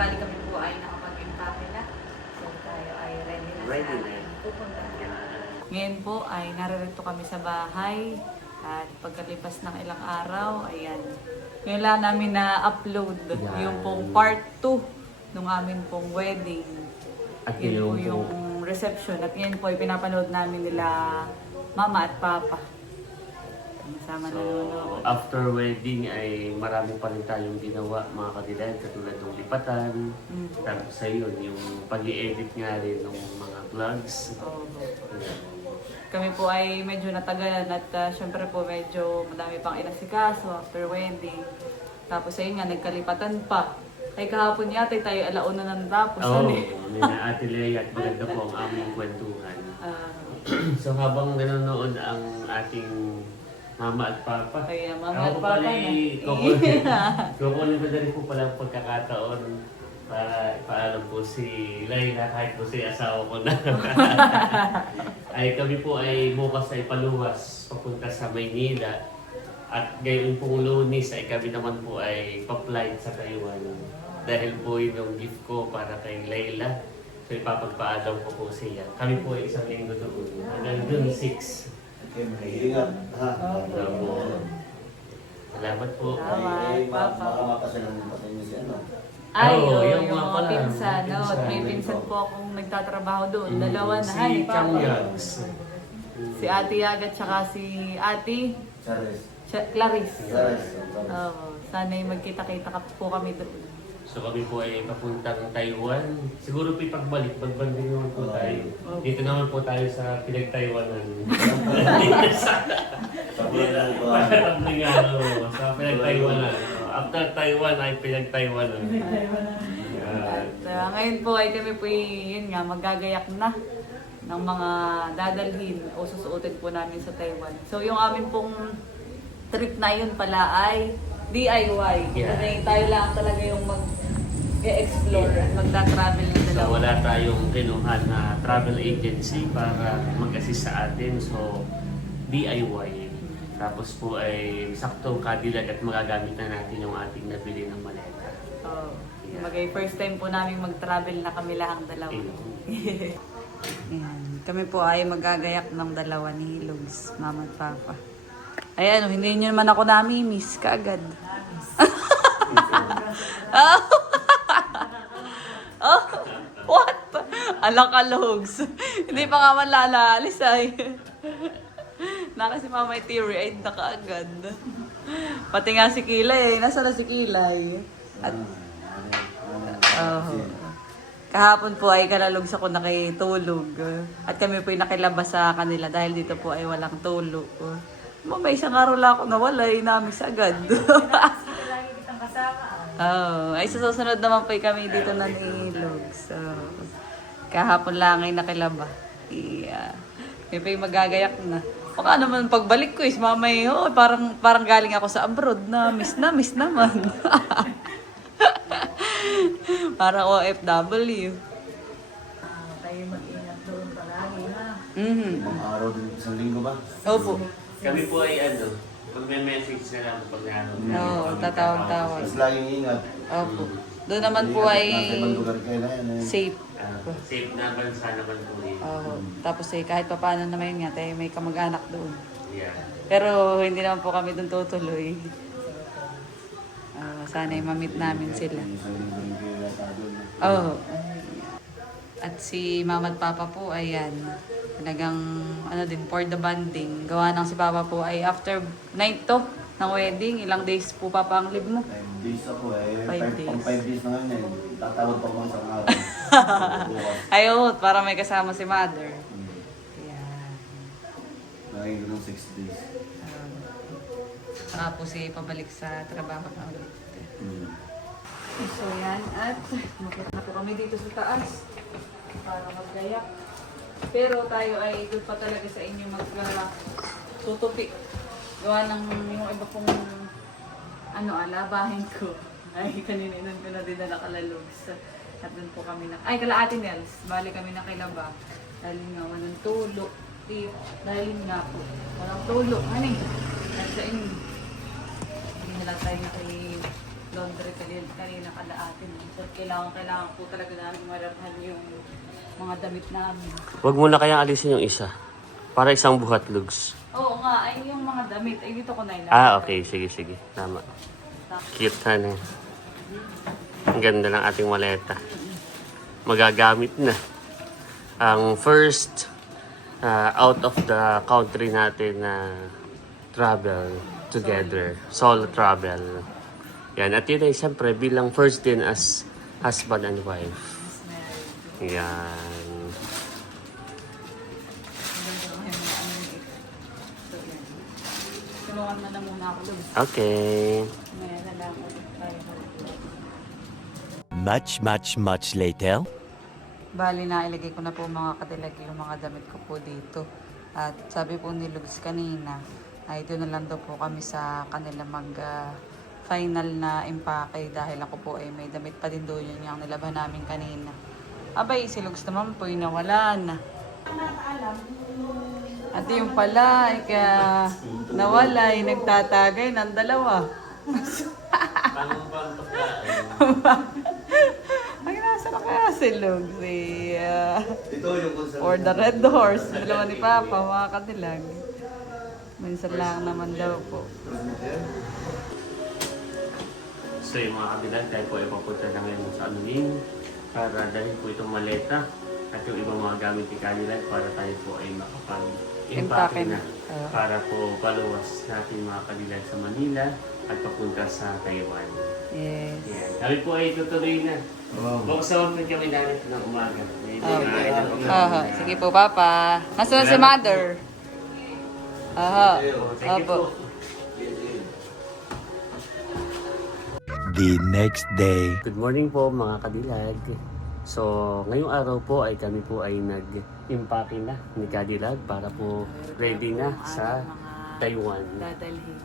bali kami po ay nakapag-impake na. So tayo ay ready na Ready sa na. pupunta. Yan. Ngayon po ay naririto kami sa bahay at pagkalipas ng ilang araw, ayan. Ngayon lang namin na-upload Yan. yung pong part 2 ng amin pong wedding. At Yun po yung yung reception. At yan po ay pinapanood namin nila mama at papa. Kasama na nanonood. after wedding ay marami pa rin tayong ginawa mga kadilan, katulad ng lipatan. Tapos ayun, yung pag-i-edit nga rin ng mga vlogs. Oo. Yan. Kami po ay medyo natagalan at syempre po medyo madami pang inasikaso after wedding. Tapos ayun nga, nagkalipatan pa. Ay kahapon yata tayo alauna na natapos. Oo, Ano eh? nina Ate Lea at maganda po ang aming kwentuhan. Ah, So habang nanonood ang ating mama at papa, kaya mama at ako papa pala na. kukunin ko na rin po pala ang pagkakataon para ipaalam po si Layla kahit po si asawa ko na. Ay kami po ay bukas ay paluwas papunta sa Maynila. At ngayon pong Lunes ay kami naman po ay pa-flight sa Taiwan. Dahil po yun yung gift ko para kay Layla. So ipapagpaalam ko po siya. Kami po ay isang linggo doon. Hanggang dun 6. Okay, mag-iingat. Ha? Salamat po. Salamat, Papa. Baka mapasalan pa niyo si ano. Ay, Oo, oh, yung yung mga mga pala, pinsan. mga No? At may pinsan. pinsan po akong nagtatrabaho doon. Dalawa na, Si ha, ni Chang Papa. Yags. Si Ate Yaga at saka si Ate Charles. Clarice. Charles. Oo. Sana'y magkita-kita po kami doon. So kami po ay papuntang Taiwan. Siguro po pagbalik, magbanding naman po tayo. Dito naman po tayo sa pinag-Taiwanan. Dito sa Sabihin lang ito. Parang sa pinag-Taiwanan. After Taiwan ay pinag-Taiwanan. Yan. At ngayon po ay kami po yun nga, magagayak na ng mga dadalhin o susuotin po namin sa Taiwan. So yung amin pong trip na yun pala ay DIY. Yeah. Kasi tayo lang talaga yung mag-explore, magta-travel na So dalawa. wala tayong kinuhan na travel agency para mag-assist sa atin. So DIY. Tapos po ay saktong kadilag at magagamit na natin yung ating nabili ng maleta. Oh, Yeah. first time po namin mag-travel na kami lahang dalawa. Ayun. Yan. Kami po ay magagayak ng dalawa ni Hilogs, mama at papa. Ayan, hindi nyo naman ako nami-miss kaagad. Oh, what? Alang ka, Logs. Hindi pa nga man lalaalis ay. Naka si Mama Theory ay nakaagad. Pati nga si Kilay, nasa na si Kilay? At, kahapon po ay kalalogs ako nakitulog. At kami po ay nakilabas sa kanila dahil dito po ay walang tulog. May isang araw lang ako nawala, namis agad. Oh, ay sa susunod naman po ay kami dito na nilog. So, kahapon lang ay nakilaba. Yeah. Kaya pa yung magagayak na. Baka naman pagbalik ko is mamay, oh, parang galing ako sa abroad na miss naman. Parang OFW. Tayo mag-ingat doon palagi, ha? Mga araw din, isang linggo ba? Opo. Kami po ay pag may message na lang pag Oo, tatawag-tawag. Mas laging ingat. Opo. Doon naman po Nasa ay ibang lugar kayo na yan. safe. safe na bansa naman po yun. Oo. Tapos kahit pa paano naman yun nga, tayo may kamag-anak doon. Yeah. Pero hindi naman po kami doon tutuloy. Sana'y ma-meet namin sila. Isang linggo rin kayo yata doon. Oo. At si mama at papa po, ayan. Talagang, din, for the bonding. Gawa ng si papa po ay after night to ng wedding. Ilang days po papa ang live mo? 5 days ako eh. 5 days. Pang 5 days na ngayon eh. Tatawag pa ko isang araw. Bukas. Ayun, para may kasama si mother. Ayan. Laging doon 6 days. Tapos pabalik sa trabaho na ulit. So yan, at makita na po kami dito sa taas para maggayak. Pero tayo ay doon pa talaga sa inyo magtutupi. Gawa ng yung iba pong alabahin ko. Ay, kanina nun ko na din na nakalalugs. At doon po kami na, kala Ate Nels, bali kami na kilaba. Dahil nga, walang tulo. Dahil nga po, walang tulo. Hani, at sa inyo. Hindi na lang tayo laundry kanina kada atin. So, kailangan po talaga namin maraphan yung mga damit namin. Huwag mo na kayang alisin yung isa. Para isang buhat, Lugs. Oo nga, ay yung mga damit, ay dito ko na ilalagay. Okay. Sige. Tama. Cute na. Ang ganda ng ating maleta. Magagamit na. Ang first out of the country natin na travel together. Solo travel. Yan. At yun ay siyempre bilang first din as husband and wife. Yan. Tulungan mo na muna ako, Luz. Okay. Ngayon na lang ulit tayo. Much later. Bali na, ilagay ko na po mga kadilag yung mga damit ko po dito. At sabi po ni Lugs kanina, ay doon na lang daw po kami sa kanila final na impake dahil ako po ay may damit pa din doon yun yung nilaban namin kanina. Abay, si Lugs naman po yung nawala na. At yung pala, ay kaya nawala, ay nagtatagay ng dalawa. Ay, nasa na kaya si Lugs? Ito yung concern. Or the red horse. Dalawa ni Papa, mga kadilag. Minsan lang naman daw po. So yung mga kabilang tayo po ay papunta na ngayon sa anunin para dahil po itong maleta at yung ibang mga gamit ni Cadillac para tayo po ay makapag-impake na para po baluwas natin mga Cadillac sa Manila at papunta sa Taiwan. Yes. Yan. Kami po ay tutuloy na. Buksawan po kami namin ng umaga. Sige po, Papa. Nasaan si Mother? Aha. Thank you po. The next day. Good morning po mga Cadillac. So, ngayong araw po ay kami po ay nag-impake na ni Cadillac para po ready na sa Taiwan. Dadalhin.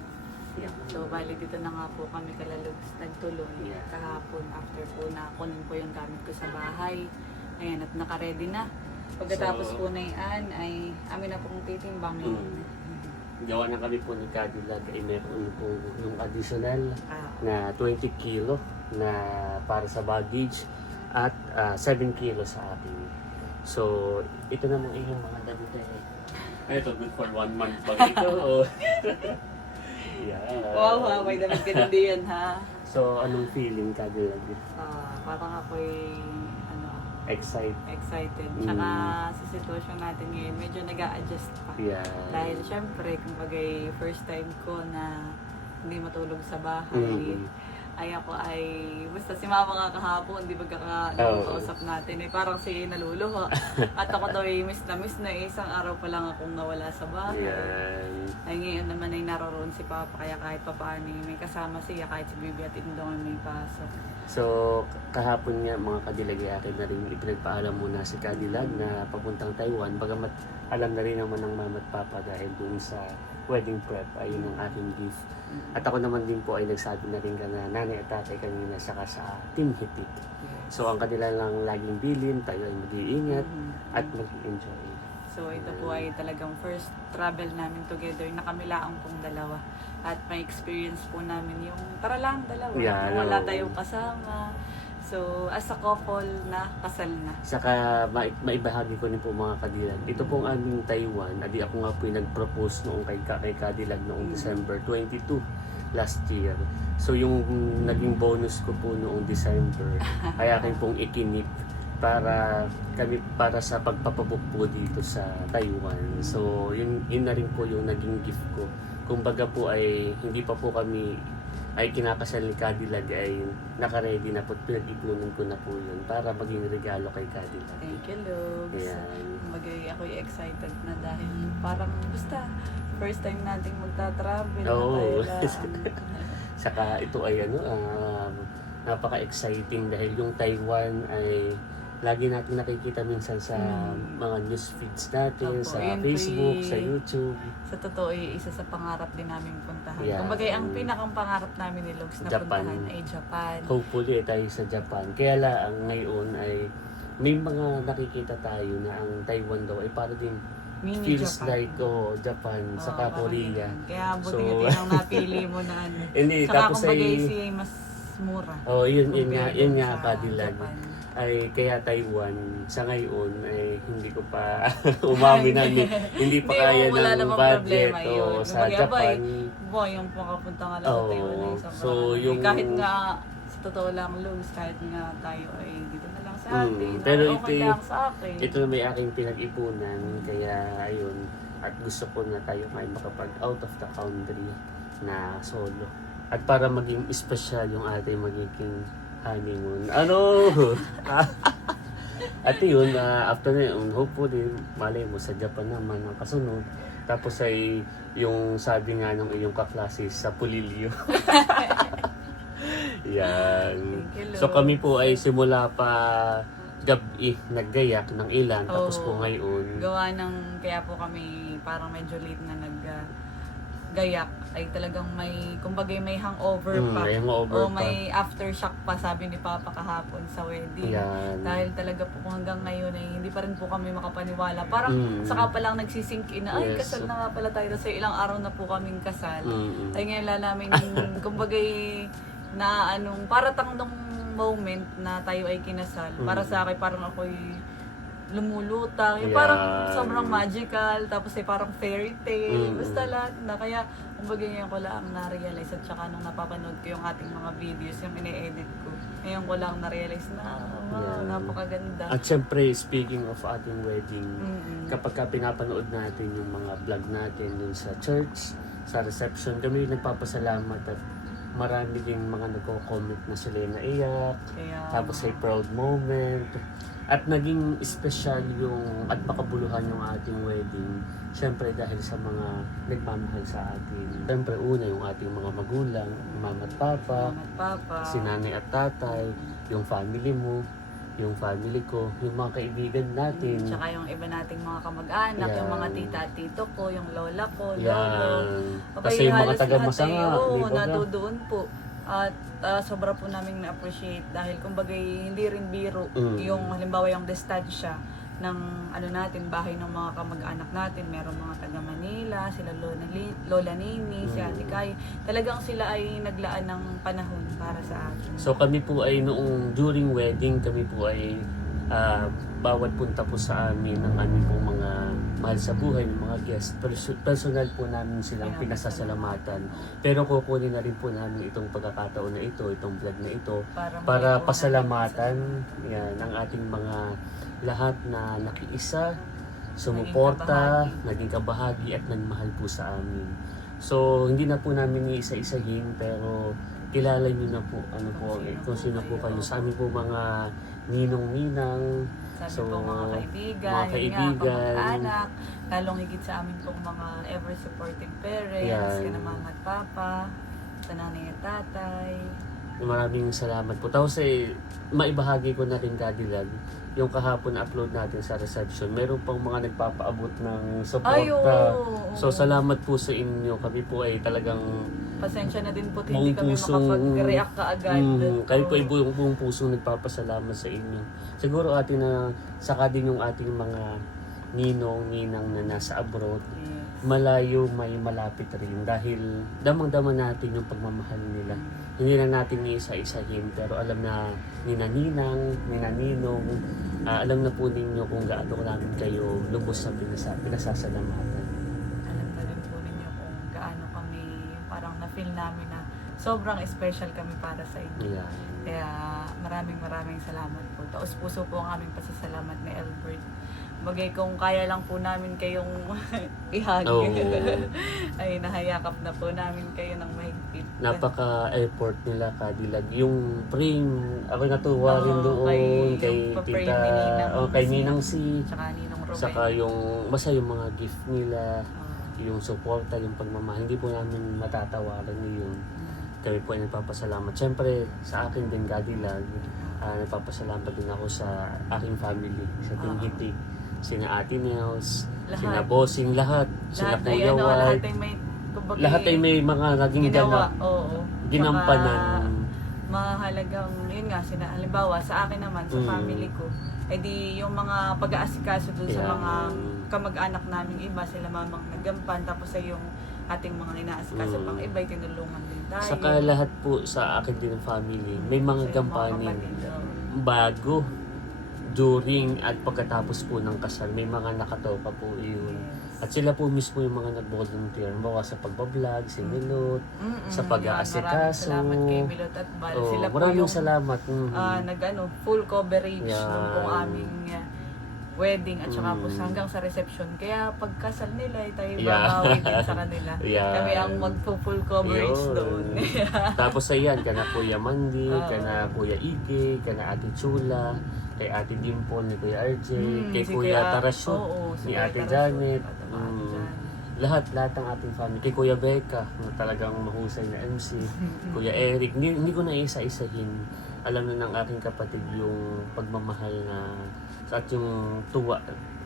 Yeah. So, bali dito na nga po kami kalalugs nagtuloy Yeah. kahapon after po na kunin po yung gamit ko sa bahay. Ayan, at naka-ready na. Pagkatapos po na yan, ay amin na pong titimbangin. Gawa na kami po ni Cadillac ay meron po yung additional Ah. na 20 kilo na para sa baggage at 7 kilo sa akin. So, ito naman ay yung mga damit eh. Ito, good for 1 month ba ito? Yeah. Wow, may damit ka din yan, ha? So, anong feeling Cadillac? Parang ako'y excited. Mm. Tsaka sa sitwasyon natin ngayon, medyo nag-a-adjust pa. Yeah. Dahil syempre, kumbagay first time ko na hindi matulog sa bahay. Ay ako ay, basta si mama nga kahapon, di ba kakausap natin, parang si naluluha. At ako daw ay miss na isang araw pa lang akong nawala sa bahay. Yan. Ay ngayon naman ay naroon si Papa, kaya kahit papaano may kasama siya, kahit si Bibi at Indong ay may pasok. So, kahapon nga mga Cadillac ay akin na rin ipinagpaalam muna si Cadillac na papuntang Taiwan. Bagamat alam na rin naman ng mama at papa dahil dun sa wedding prep ay yun ang aking gift. At ako naman din po ay nagsabi na rin ka na nanay at tatay kanina saka sa Team Hitik. So, ang kanila lang laging bilin, tayo ay mag-iingat at mag-enjoy. So ito po ay talagang first travel namin together na kami laang pong dalawa. At may experience po namin yung tara lang dalawa. Yeah, Wala tayong kasama. So as a couple na kasal na. Saka maibahagi ko rin po mga Cadillac. Ito pong aming Taiwan, adi ako nga po yung nag-propose noong kay Cadillac noong December 22 last year. So yung naging bonus ko po noong December ay akin pong ikinip para sa pagpapabook po dito sa Taiwan. So yun na rin po yung naging gift ko. Kumbaga po ay hindi pa po kami ay kinakasal ni Cadillac ay naka-ready na po, pinag-ipunan ko na po yun para maging regalo kay Cadillac. Thank you, Lugs. Ayan. Magay ako'y excited na dahil parang basta first time nating magta-travel Oo. na tayo. Saka ito ay napaka-exciting dahil yung Taiwan ay lagi natin nakikita minsan sa mga news feeds natin, Opo, sa yun po Facebook, eh. sa YouTube. Sa totoo, isa sa pangarap din namin puntahan. Yeah. Kumbaga, ang pinakang pangarap namin ni Lugs na Japan. puntahan ay Japan. Hopefully tayo sa Japan. Kaya lang ngayon ay may mga nakikita tayo na ang Taiwan daw ay para din Mini feels Japan. like Japan, saka parang Korea. ganun. Kaya buti So, nga tinang napili mo na ano. Hindi, Saka tapos kumbaga ay siya ay mas mura. Oh, yun Compared nga sa Cadillac. Japan. Ay kaya Taiwan sa ngayon ay hindi ko pa umamin namin hindi pa kaya wala ng namang budget problema o yun. sa Kumbaga, Japan. Yung makapunta nga lang sa Oo. Taiwan ay sobrang So, yung- kahit nga sa totoo lang Luz, kahit nga tayo ay dito na lang sa atin, Pero okay lang sa akin. ito na may aking pinag-ipunan kaya ayun at gusto ko na tayo may makapag out of the country na solo at para maging special yung ating magiging honeymoon. Ano? At yun, after na yun, hopefully, malay mo sa Japan naman ang kasunod. Tapos ay yung sabi nga ng iyong kaklase sa Pulilio. Yan. Thank you, So Lord. kami po ay simula pa gabi naggayak ng ilan. Tapos po Oo. ngayon, Gawa ng, kaya po kami parang medyo late na gayak ay talagang may, kumbaga may hangover pa. may hangover O pa. may aftershock pa, sabi ni Papa kahapon sa wedding. Yan. Dahil talaga po kung hanggang ngayon ay hindi pa rin po kami makapaniwala. Parang saka pa lang nagsisink in na, ay Yes. kasal na nga pala tayo. Kasi ilang araw na po kaming kasal. Mm. Ay ngayon lang namin, kumbaga na para tang nung moment na tayo ay kinasal. Para sa akin, parang ako'y lumulutang. Yung Yan. parang sobrang magical. Tapos ay parang fairy tale. Mm. Basta lahat na. Kaya, kumbaga ngayon ko lang na-realize at saka nung napapanood ko yung ating mga videos, yung ine-edit ko, ngayon ko lang na-realize na, wow, Yan. napakaganda. At syempre, speaking of ating wedding, Mm-mm. kapag ka pinapanood natin yung mga vlog natin dun sa church, sa reception, kami nagpapasalamat at marami ding mga nagko-comment na sila yung naiyak, Kaya, tapos ay proud moment. At naging special yung at makabuluhan yung ating wedding. Siyempre dahil sa mga nagmamahal sa atin. Siyempre una yung ating mga magulang, mama at papa, Salamat, Papa. si nanay at tatay, yung family mo, yung family ko, yung mga kaibigan natin. Tsaka yung iba nating mga kamag-anak, yung Yan. mga tita at tito ko, yung lola ko, lolo. Yan. Abay, Kasi yung mga halos taga-masanga, lahat ay, oo, di ba ba? natudoon po. At sobra po namin na-appreciate dahil kumbaga hindi rin biro yung halimbawa yung distansya ng natin, bahay ng mga kamag-anak natin. Meron mga taga Manila, sila Lola Nini, si Ate Kai. Talagang sila ay naglaan ng panahon para sa atin. So kami po ay during wedding, kami po ay bawat punta po sa amin ng aming pong mga mahal sa buhay, ng mga guest. Personal po namin silang pinasasalamatan. Pero kukunin na rin po namin itong pagkakataon na ito, itong vlog na ito, para pasalamatan yan, ang ating mga lahat na nakiisa, sumuporta, naging kabahagi at nagmahal po sa amin. So hindi na po namin iisa-isahin, pero kilala niyo na po kung sino po kayo. Sa amin po mga ninong-ninang, Sabi po mga kaibigan, mga kaibigan. anak, lalong higit sa amin pong mga ever-supporting parents, Yan. kina mama at papa, sa nanay at tatay. maraming salamat po. Tapos maibahagi ko na rin Cadillac, yung kahapon upload natin sa reception, meron pang mga nagpapaabot ng Ay, suporta. oo. So salamat po sa inyo. Kami po ay talagang Pasensya na din po, buong hindi kami pusong makapag-react kaagad. kayo po ay buong puso nagpapasalamat sa inyo. Siguro atin na saka din yung ating mga ninong-ninang na nasa abroad, Yes. malayo may malapit rin dahil damang-dama natin yung pagmamahal nila. Hindi na natin iisa-isahin, pero alam na ni Naninang, ni Naninong, alam na po ninyo kung gaano namin kayo lubos na pinasasalamatan. Alam na rin po ninyo kung gaano kami, parang na-feel namin na sobrang special kami para sa inyo. Yeah. Kaya maraming salamat po. Taos puso po ang aming pasasalamat ni Albert. Bagay kung kaya lang po namin kayong ihag. Oo. Ay nahayakap na po namin kayo ng mahigpit. Napaka-effort nila Cadillac. Yung frame, ako natuwa Oo, rin doon kay yung pa-frame Tita, ni Ninang kay C. Ninang C. Tsaka Ninong Ruben. Saka yung, basta yung mga gift nila, Oo. yung suporta, yung pagmamahal, hindi po namin matatawaran yun. Kami po ay nagpapasalamat. Siyempre, sa akin din, Cadillac, nagpapasalamat din ako sa aking family, sa Team Hitik, sina Ate Nels, Lahat. sina Bossing, lahat, sina Lahat ay Kuya lahat White, ay may, kumbaga, lahat ay may mga naging ginawa. ganap, Oo. ginampanan. Tsaka, mahalagang, yun nga, halimbawa, sa akin naman, sa family ko, di yung mga pag-aasikaso dun sa Yeah. mga kamag-anak namin iba, sila mamang nagampan, tapos ay yung ating mga inaasikaso pang iba, tinulungan din tayo. Saka lahat po sa akin din ng family, may mga Sa gampanin mga kapatid, oo. bago, during at pagkatapos po ng kasal. May mga nakatoka po yun. At sila po mismo yung mga nag-volunteer. Bawa sa pagbablog, si Milot, sa Maraming pag-aasikaso. salamat kay Milot at Val. Oo, Sila po maraming yung salamat. full coverage Yan. nung po aming wedding at saka po hanggang sa reception. Kaya pagkasal nila ay tayo babawi din sa kanila. Yan. Kami ang mag-full coverage Yun. doon. Tapos ayan, kana Kuya Mandy, kana Kuya Ike, kana Ate Chula, kay Ate Dimple, ni Kuya RJ, kay si Kuya Kuya- Tarasyo, oo, si ni Kuya Ate Tarasyo, Janet. Ate Janet. Lahat ng ating family. Kay Kuya Becca, na talagang mahusay na MC. Kuya Eric, hindi ko na isa-isahin. Alam na ng aking kapatid yung pagmamahal na at yung tuwa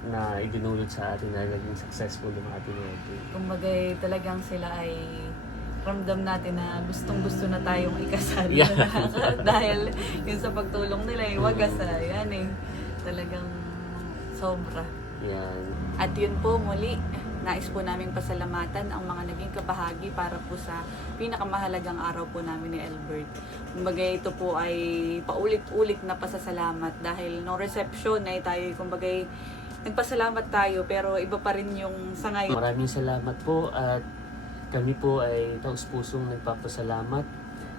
na idinulot sa atin na naging successful yung ating wedding. Kumbaga talagang sila ay ramdam natin na gustong-gusto na tayong ikasal. Yeah. Dahil yung sa pagtulong nila, yung wagas, yan talagang sobra. Yan. At yun po muli, nais po naming pasalamatan ang mga naging kabahagi para po sa pinakamahalagang araw po namin ni Albert. Kumbaga ito po ay paulit-ulit na pasasalamat dahil no reception ay tayo kumbaga nagpasalamat tayo pero iba pa rin yung sa ngayon. Maraming salamat po at kami po ay taus-pusong nagpapasalamat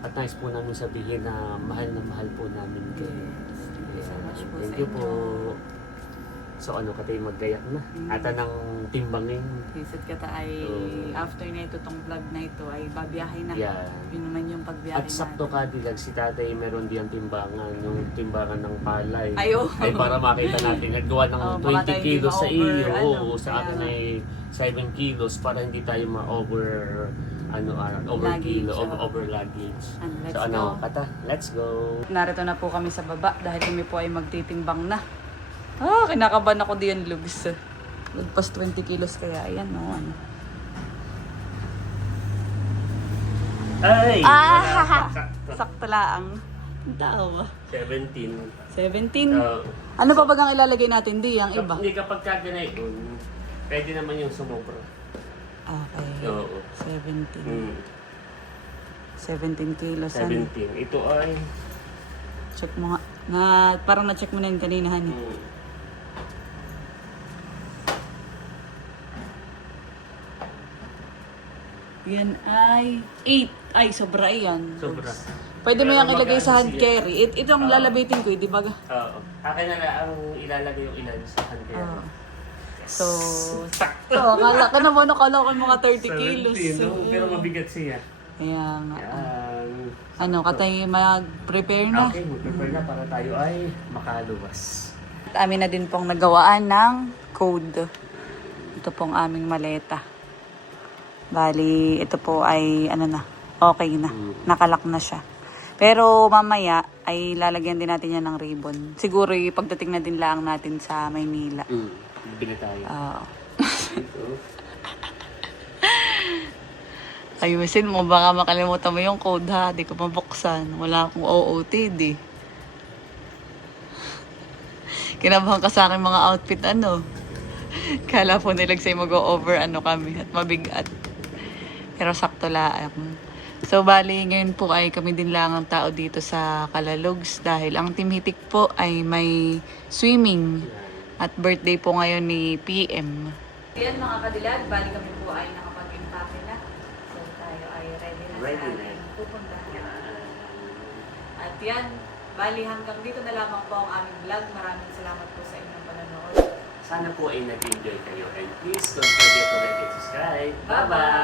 at nais po namin sabihin na mahal po namin kayo. Thank you so much po Thank sa you po. inyo. So ano ka tayo maggayak na? Ata ng timbangin. Isat ka ta ay after na ito tong vlog na ito ay babiyahe na. Yeah. Yun naman yung pagbiyahe At sakto natin. ka dilag si tatay meron diyan timbangan, yung timbangan ng palay. Ay, oo. Ay para makita natin, naggawa ng Oo, baka 20 tayo hindi kilos sa ma-over, iyo. ano, Oo, sa kaya akin nga. ay 7 kilos para hindi tayo ma-over over Luggage, kilo, oo. over luggage. And let's So ano, go. kata, let's go. Narito na po kami sa baba dahil kami po ay magtitimbang na. Kinakabahan ako diyan, Lugs. Lagpas 20 kilos kaya, ayan, no, ano. Ay! Sakto laang. Ang tao. 17. 17. Oo. Ano pa bagang ilalagay natin di, ang iba? Hindi kapag kaganay yun, pwede naman yung sumobra. Okay. Oo. 17. Mm. 17 kilos. ano? 17. Ito ay... Check mo nga. Parang na-check mo na yun kanina, honey. Yan ay 8. Ay, sobra yan. Sobra. Pwede mo Pero yung ilagay sa hand mag-ano siya. carry. Ito ang lalabitin ko, di ba? Oo. Akin na lang ang ilalagay yung ilan sa hand carry. Oo. So, sakto. Akala ka naman, akala ko mga 30 kilos. 17, no? Pero mabigat siya. Kaya nga. Yan. Ano, katay mag-prepare na. Okay, mag-prepare na para tayo ay makaluwas. At amin na din pong nagawaan ng code. Ito pong aming maleta. Bali, ito po ay okay na. Nakalak na siya. Pero mamaya ay lalagyan din natin yan ng ribbon. Siguro pagdating na din lang natin sa Maynila. Bili tayo. Oo. Ito. Ayusin mo, baka makalimutan mo yung code ha. Di ko mabuksan. Wala akong OOTD. Kinabahan ka sa akin mga outfit Kala po nilagsay mag-over kami at mabigat. Pero sakto lang. So bali ngayon po ay kami din lang ang tao dito sa Kalalugs dahil ang Team Hitik po ay may swimming at birthday po ngayon ni PM. Yan mga kadilag, bali kami po ay nakapag-impake na. So tayo ay ready na Ready sa na. ating pupuntahan. At yan, bali hanggang dito na lamang po ang aming vlog. Maraming salamat po sa inyong panonood. Sana po ay nag-enjoy kayo and please don't forget to like and subscribe. Bye-bye!